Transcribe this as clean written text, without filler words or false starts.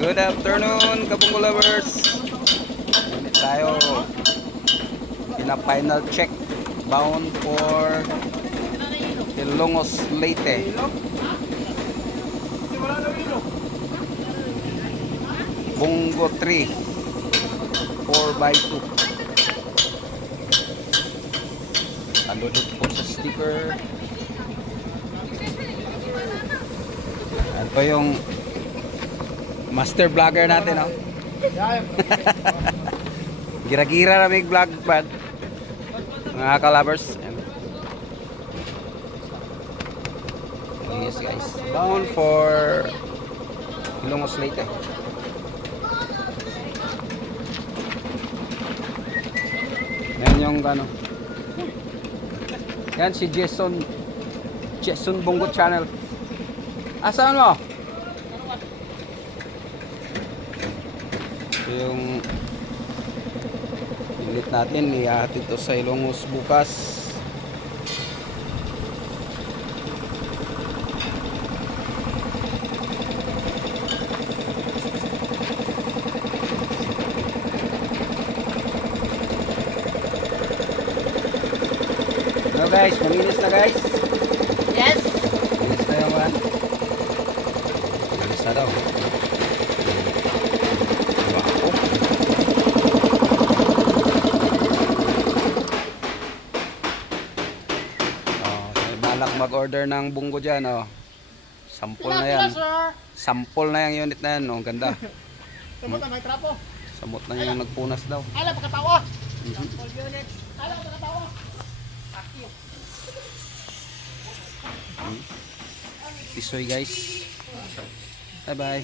Good afternoon, Kabunggo lovers. Ulit tayo. Pina-final check. Bound for Ilongos Leyte. Bungo 3 4x2. Aludot po sa sticker. Ano pa yung master vlogger natin, no? Gira-gira na may vlog pad. Mga kalabers. Yes guys. Bound for Ilongos Leyte. Yan yung ano. Yan si Jason Bungo Channel. Asaan mo? Ito yung unit natin, ihahatid ito sa Ilongos bukas. Hello guys, malinis na guys. Yes. Malinis na yung one. Malinis na daw. Balak mag-order ng bunggo dyan, oh. Sample na yan. Sample na yung unit na yan, oh. Ang ganda. Samot na may trapo. Samot na yung nagpunas daw. Ala pagkatawa. Sample unit. Ala pagkatawa. Tisoy guys. Bye bye.